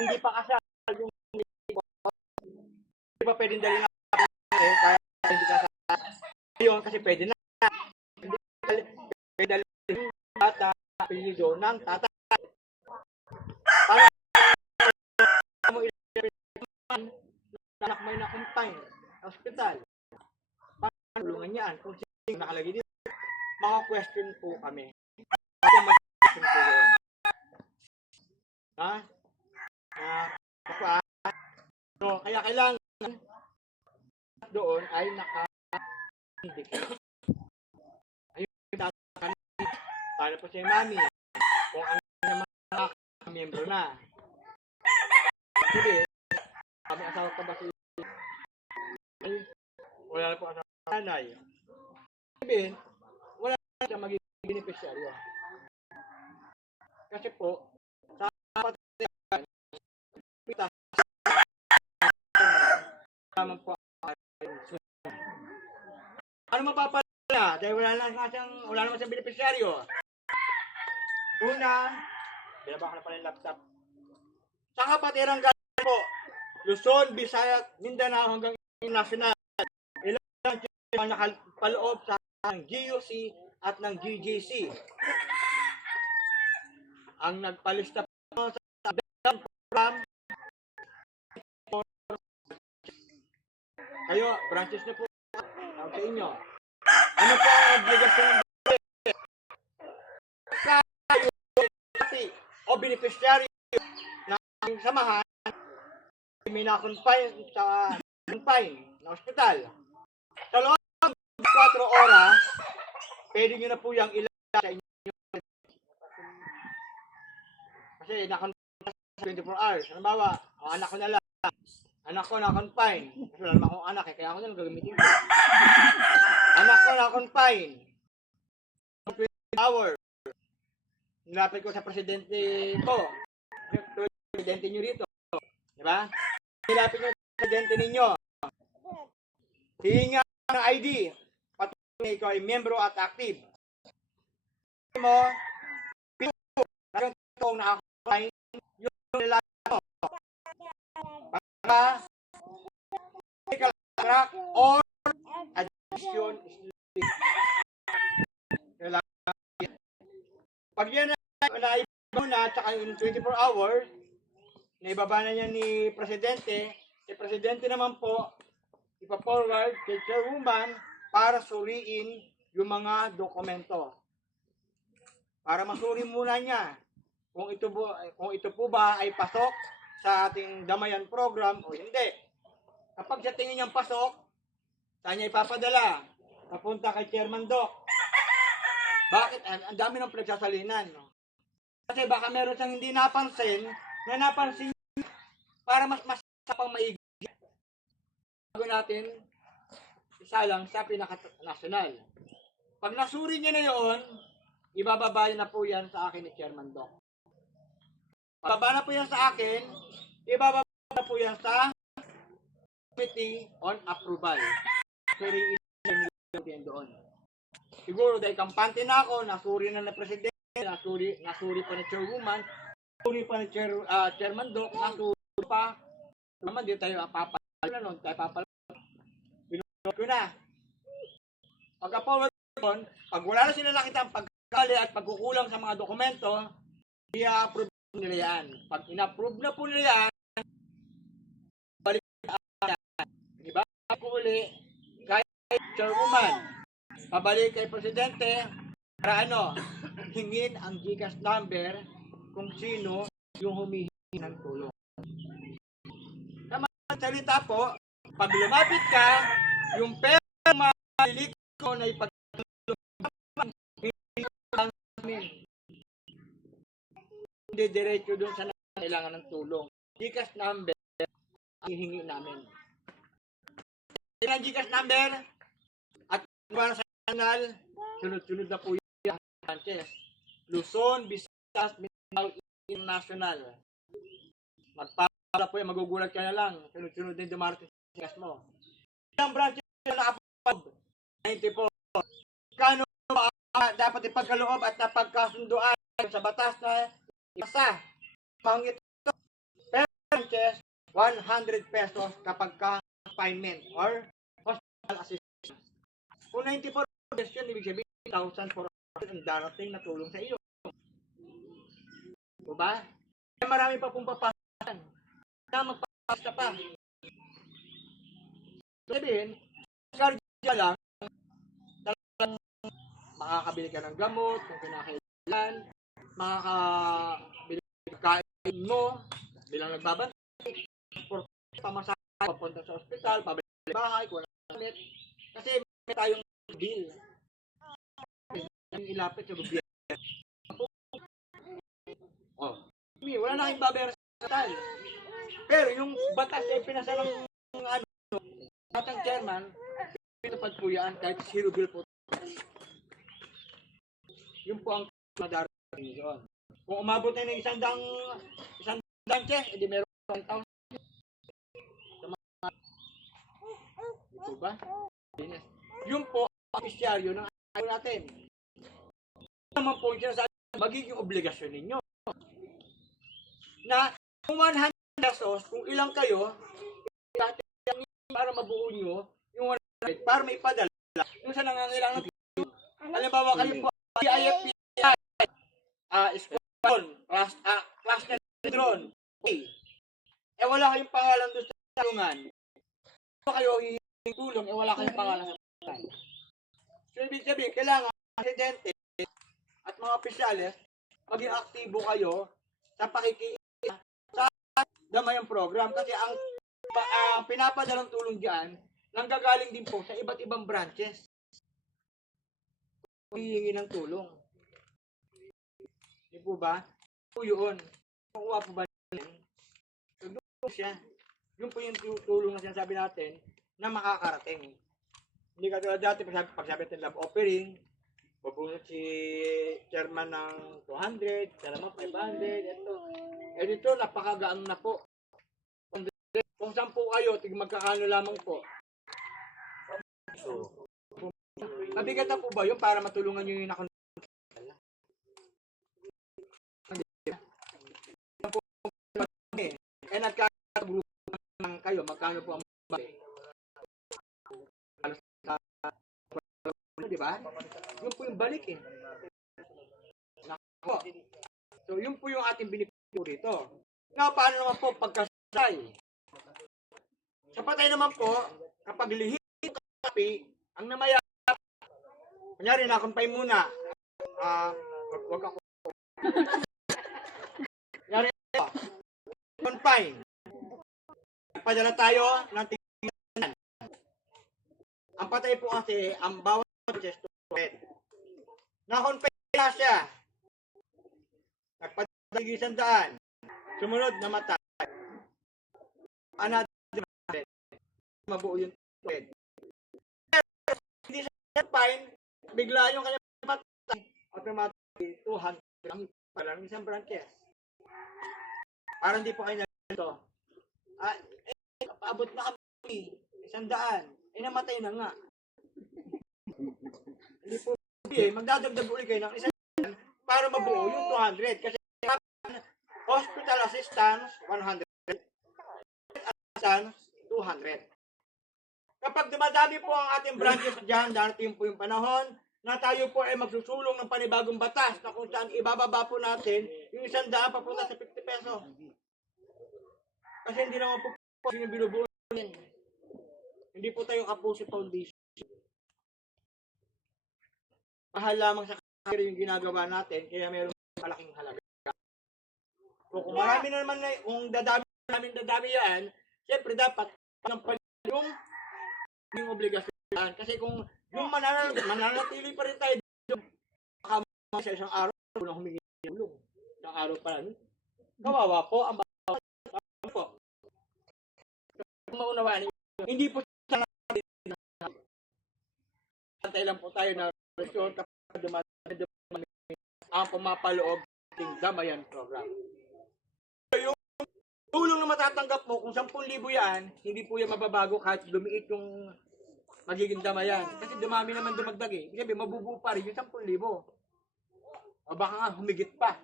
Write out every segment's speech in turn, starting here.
hindi pa kasal yung hindi pa pwedeng dali na kaya hindi kasal. Ngayon kasi pwede na. Hindi pwede dali yung bata apelyido ng tatay. Para mo anak may na-confine sa hospital. Tulungan yan. Kung sino nakalagay dito, mga question po kami. Kasi mag-question po yun. Ha? So, kaya kailangan doon ay naka-indicate. Ayun, para po si mami kung ang mga miyembro na. Sige, kami asawa ka ba si ay, wala na po asawa ka nanay. Sabihin, wala na siya magiging beneficiaryo. Kasi po, sa patigan, naman po ano mapapala? Dahil wala naman siyang beneficiaryo. Una, binaba ko na pala yung laptop. Sa kapatiran galing po, Luzon, Visayas, Mindanao hanggang national. Ilang ang nakapaloob sa GUC at ng GGC. Ang nagpalista po sa program, kayo, branches na po sa inyo. Ano po ang obligasyon ng o beneficiary ng samahan may na-confine sa confine na hospital. Sa loob ng 4 oras, pwede nyo na po yung ilan sa inyo. Kasi na-confine sa 24 hours. Halimbawa, ang anak ko na lang. Anak ko na-confine. Kasi wala naman akong anak, kaya ako na gagamitin ko. Anak ko na-confine. 20 hours. Nilapit ko sa presidente ko. Presidente nyo rito. Diba? Nilapit nyo sa presidente ninyo. Hihinga ng ID. Patuloy ikaw ay membro at active. Mo, yung itong nakakuhain yung lalaki mo. Para ikalatrak or addiction pag yan naibaw na tsaka yung 24 hours naibaba na niya ni Presidente, si Presidente naman po ipa-forward kay Chairwoman para suriin yung mga dokumento. Para masuri muna niya kung ito po ba ay pasok sa ating damayan program o hindi. Kapag sa tingin niyang pasok, saan niya ipapadala? Papunta kay Chairman Doc. Bakit? Ang dami ng pinagsasalinan. No? Kasi baka meron siyang hindi napansin para mas pang maigi. Bago natin, isa lang sa pinaka-national. Pag nasuri niya na yun, ibababa na po yan sa akin ni Chairman Doc. Ibababa na po yan sa akin, ibababa na po yan sa Committee on Approval. Suriin yan doon. Siguro dahil kampante na ako, nasuri na Presidente, nasuri pa ni Chairwoman, nasuri pa ni Chairman Doc, nasuri pa. Naman di tayo papalala nun, tayo papalala. Binunod ko na. Pagka-forward doon, pag wala na sila nakita ang pagkakali at pagkukulang sa mga dokumento, i-approve nila yan. Pag in-approve na po nila yan, balik na yan. Diba? Ako uli, kay Chairwoman, pabalik kay Presidente para hingin ang GCash number kung sino yung humihingi ng tulong. Sa mga salita po, pag lumapit ka, yung pera malilik ko na ipagtulong hindi diretso doon sa kailangan ng tulong. GCash number ang hihingi namin. Ang GCash number at para sa kanal, sunod-sunod na po yung branches. Luzon, Visayas, Mindanao, International. Magpapala po yan, magugulat ka na lang. Sunod-sunod din dumarating sa gas mo. Ilang branches na nakapag 94. Kano dapat ipagkaloob at napagkasunduan sa batas na isa. Pangit ito. Pero branches, 100 pesos kapag ka-confinement or hospital assistance. Kung 94 days yun, ibig sabihin 1,400 ang darating na tulong sa iyo. Diba? Kaya marami pa pong papasan na magpapasta pa. Sabihin, kardiya lang, talagang makakabili ka ng gamot kung kinakailangan, makakabili ng kain mo, bilang nagbabantay, pamasahe, papunta sa ospital, pabalik sa bahay, kung ulit. Kasi may tayong bill. Yung ilapit sa gobyerno. Oh. Wala na kayong babayaran sa ospital. Pero yung batas ay pinasa ng atang chairman, pinapad po yan kahit zero bill po. Yun po ang madarating yun. Kung umabot na ng isang check, edi meron 1,000. Ito ba? Yun po ang opisyaryo ng ayaw natin. Naman po siya sa magiging obligasyon ninyo. Na kung 100 pesos, kung ilang kayo, para mabuo nyo yung 100, para may padala yung sa nangangailangan ng halimbawa kayo po IFPI school class na drone okay. Wala kayong pangalan doon sa tulungan kayo hihingi tulong wala kayong pangalan sa tulungan. So ibig sabihin kailangan residente at mga opisyales maging aktibo kayo sa pakikiisa sa damayang program kasi ang pinapadalang tulong dyan, nanggagaling din po sa iba't ibang branches. Hihingi ng tulong. Di po ba? Po yun. Kukuha po ba yun? So, doon siya. Yun po yung tulong na sinasabi natin na makakarating. Hindi ka tulad dati, pagsabi natin love offering, babunot si chairman ng 200, siya naman 500, ito. Dito, napakagaan na po. Kung 10 kayo, magkakano lamang po. So, mabigat na po ba yun para matulungan nyo yung nagkakagrupo lang kayo, magkano po ang bagay? Diba? Yun po yung balik eh. Nako. So, yun po yung ating binipito dito. Nga, paano naman po pagkasay? Sa patay naman po, kapag lihim yung kapi, ang namayap, kunyari, nakumpay muna. Wag ako. Kunyari, confine. Padala tayo ng tingnan. Ang patay po kasi, ang bawat process to red. Nakonfine na siya. Nagpadala 100. Sumunod, namatay. Another mabuo yung red. Pero hindi siya fine, bigla yung kanyang patay, automatically 200 lang pala ng isang branches. Para hindi po kayo nalito. Paabot na kami, 100. Namatay na nga. Hindi po, magdadagdag ulit kayo ng 100 para mabuo yung 200. Kasi hospital assistance, 100. Assistance, 200. Kapag dumadami po ang ating branches dyan, darating po yung panahon na tayo po ay magsusulong ng panibagong batas na kung saan ibababa po natin yung 100 papunta sa 50 peso. Kasi hindi naman po yung binubuo natin. Hindi po tayo Kapuso Foundation. Mahal lamang sa career yung ginagawa natin, kaya mayroong malaking halaga. So, kung marami na naman, kung dadami yan, siyempre dapat yung obligasyon. Kasi kung yung mananatili pa rin tayo baka sa isang araw na humingi ng tulong. Isang araw pa lang. Kawawa po ang po. Maunawaan hindi po siya antay lang po tayo na resyon kapag dumadami ang pumapaloob ng damayan program. Yung tulong na matatanggap mo, kung 10,000 yan, hindi po yan mababago kahit lumiit yung magiging damayan. Kasi dumami naman dumagdag eh. Kasi mabubuo pa rin yung 10,000. O baka nga humigit pa.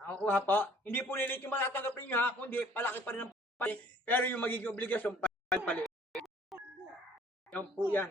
Nakukuha po. Hindi po lilit yung matatanggap ninyo ha, kundi palaki pa rin ang palit. Pero yung magiging obligasyon, palit. Yan po yan.